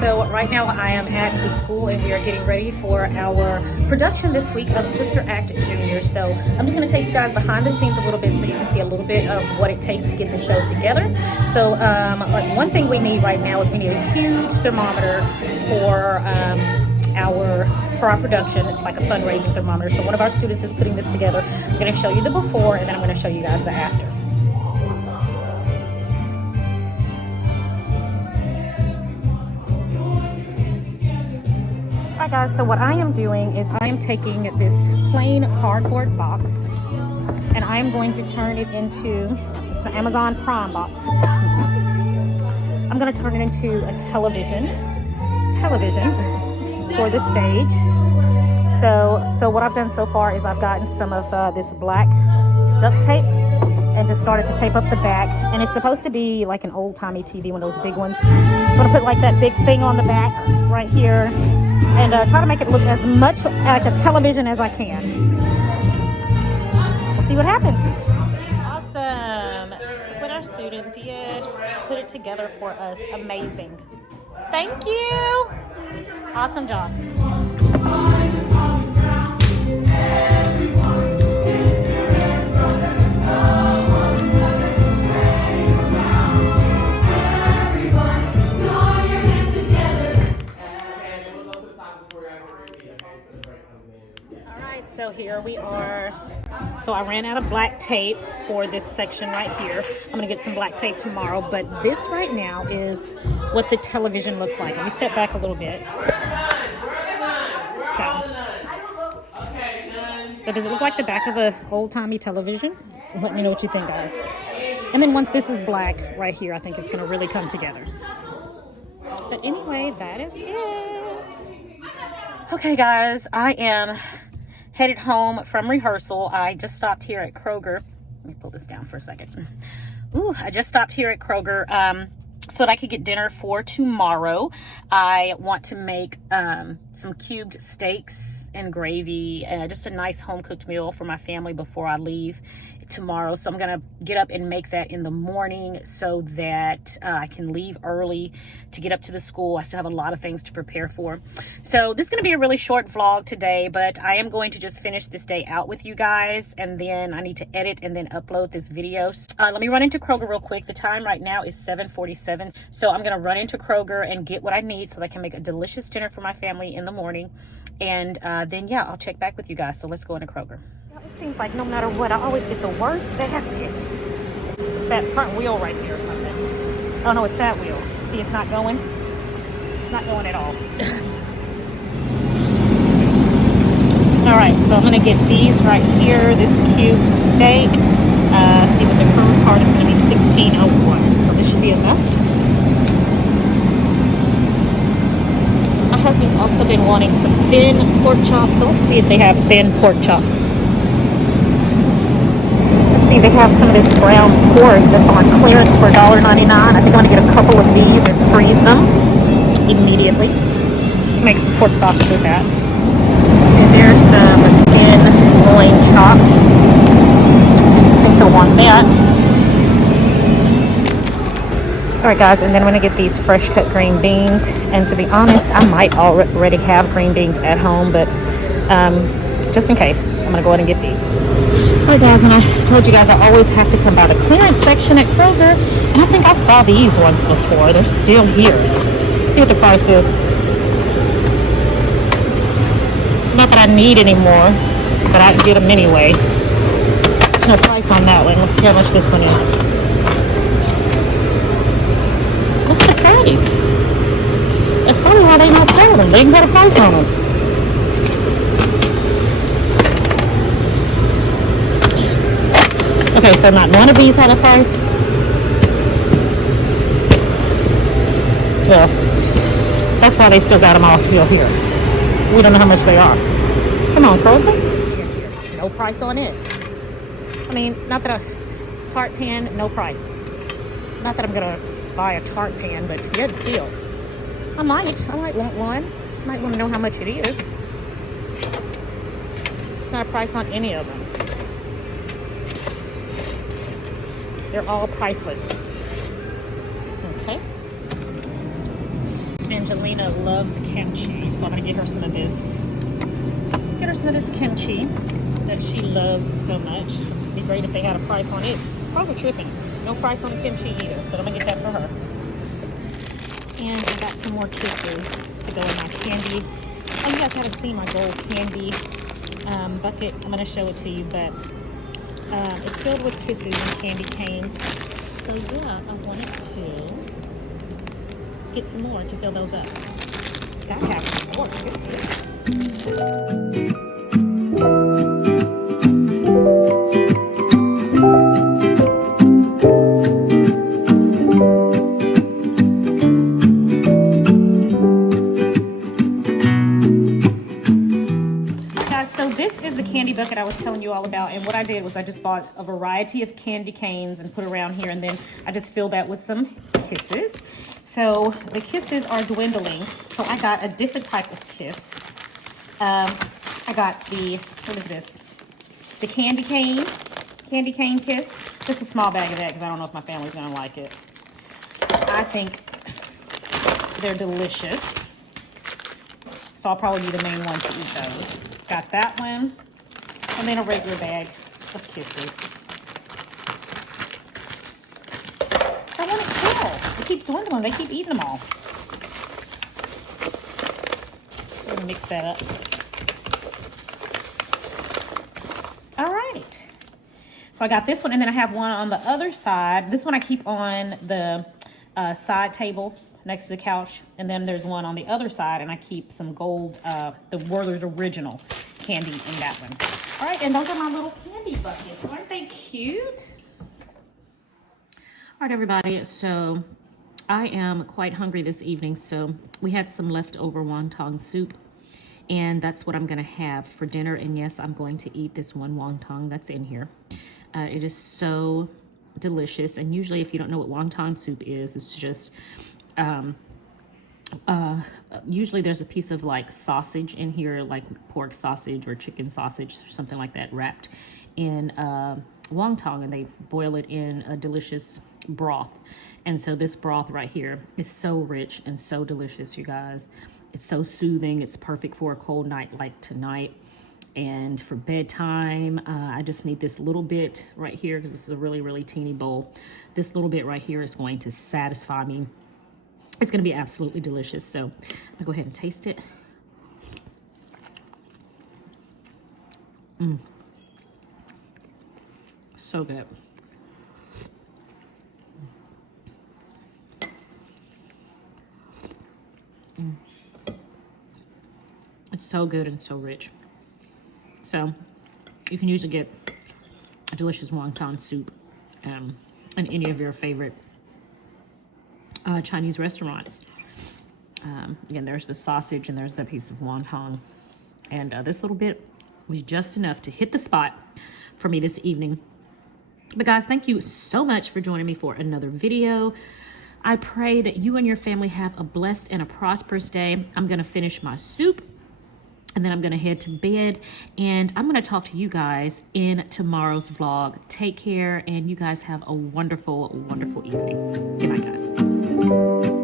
So right now I am at the school and we are getting ready for our production this week of Sister Act Junior. So I'm just going to take you guys behind the scenes a little bit so you can see a little bit of what it takes to get the show together. So one thing we need right now is we need a huge thermometer for our production. It's like a fundraising thermometer. So one of our students is putting this together. I'm going to show you the before and then I'm going to show you guys the after. Alright guys, so what I am doing is I am taking this plain cardboard box and I am going to turn it into, it's an Amazon Prime box. I'm going to turn it into a television for the stage. So what I've done so far is I've gotten some of this black duct tape and just started to tape up the back, and it's supposed to be like an old-timey TV, one of those big ones. So I'm going to put like that big thing on the back right here and try to make it look as much like a television as I can. We'll see what happens. Awesome. What our student did, put it together for us. Amazing. Thank you. Awesome job. So here we are. So I ran out of black tape for this section right here. I'm gonna get some black tape tomorrow, but this right now is what the television looks like. Let me step back a little bit. So does it look like the back of a old-timey television? Let me know what you think, guys. And then once this is black right here, I think it's gonna really come together. But anyway, that is it. Okay guys, I am headed home from rehearsal. I just stopped here at Kroger. Let me pull this down for a second. Ooh, I just stopped here at Kroger so that I could get dinner for tomorrow. I want to make some cubed steaks and gravy, just a nice home-cooked meal for my family before I leave tomorrow. So I'm gonna get up and make that in the morning so that I can leave early to get up to the school. I still have a lot of things to prepare for. So this is gonna be a really short vlog today, but I am going to just finish this day out with you guys, and then I need to edit and then upload this video. Let me run into Kroger real quick. The time right now is 7:47. So I'm gonna run into Kroger and get what I need so that I can make a delicious dinner for my family in the morning. And then yeah, I'll check back with you guys. So let's go into Kroger. It seems like no matter what, I always get the worst basket. It's that front wheel right there or something. Oh no, it's that wheel. See, it's not going. It's not going at all. All right, so I'm gonna get these right here. This cube steak. See what the current part is gonna be $16.01. So this should be enough. My husband's also been wanting some thin pork chops. So let's see if they have thin pork chops. See, they have some of this ground pork that's on clearance for $1.99. I think I'm gonna get a couple of these and freeze them immediately. Make some pork sausage with that. And there's some thin loin chops. I think he'll want that. Alright guys, and then I'm gonna get these fresh cut green beans. And to be honest, I might already have green beans at home, but just in case, I'm gonna go ahead and get these. Alright guys, and I told you guys I always have to come by the clearance section at Kroger, and I think I saw these ones before. They're still here. Let's see what the price is. Not that I need any more, but I can get them anyway. There's no price on that one. Let's see how much this one is. What's the price? That's probably why they're not selling them. They ain't got a price on them. Okay, so not one of these had a price? Well, that's why they still got them all still here. We don't know how much they are. Come on, Kroger. No price on it. I mean, not that a tart pan, no price. Not that I'm gonna buy a tart pan, but yet still. I might want one. I might want to know how much it is. It's not a price on any of them. They're all priceless. Okay. And Angelina loves kimchi, so I'm gonna get her some of this. Get her some of this kimchi that she loves so much. It'd be great if they had a price on it. Probably tripping. No price on the kimchi either, but I'm gonna get that for her. And I got some more kisses to go in my candy. Oh, you guys haven't seen my gold candy bucket. I'm gonna show it to you, but it's filled with kisses and candy canes. So yeah, I wanted to get some more to fill those up. Gotta have some more kisses. Candy bucket I was telling you all about, and what I did was I just bought a variety of candy canes and put around here, and then I just filled that with some kisses. So the kisses are dwindling, so I got a different type of kiss. I got the, what is this? The candy cane kiss. Just a small bag of that because I don't know if my family's gonna like it. I think they're delicious, so I'll probably be the main one to eat those. Got that one. And then a regular bag of kisses. I want it full. It keeps dwindling. They keep eating them all. I'm gonna mix that up. All right. So I got this one, and then I have one on the other side. This one I keep on the side table next to the couch, and then there's one on the other side, and I keep some gold, the Werther's Original candy in that one. All right, and those are my little candy buckets. Aren't they cute? All right, everybody, so I am quite hungry this evening, so we had some leftover wonton soup, and that's what I'm gonna have for dinner. And yes, I'm going to eat this one wonton that's in here. It is so delicious, and usually if you don't know what wonton soup is, it's just usually there's a piece of like sausage in here, like pork sausage or chicken sausage or something like that, wrapped in wonton, and they boil it in a delicious broth. And so this broth right here is so rich and so delicious, you guys. It's so soothing. It's perfect for a cold night like tonight. And for bedtime, I just need this little bit right here because this is a really, really teeny bowl. This little bit right here is going to satisfy me. It's going to be absolutely delicious. So I'm going to go ahead and taste it. So good. It's so good and so rich. So you can usually get a delicious wonton soup in any of your favorite Chinese restaurants. Again, there's the sausage and there's the piece of wonton. And this little bit was just enough to hit the spot for me this evening. But guys, thank you so much for joining me for another video. I pray that you and your family have a blessed and a prosperous day. I'm going to finish my soup, and then I'm going to head to bed, and I'm going to talk to you guys in tomorrow's vlog. Take care, and you guys have a wonderful, wonderful evening. Good night, guys.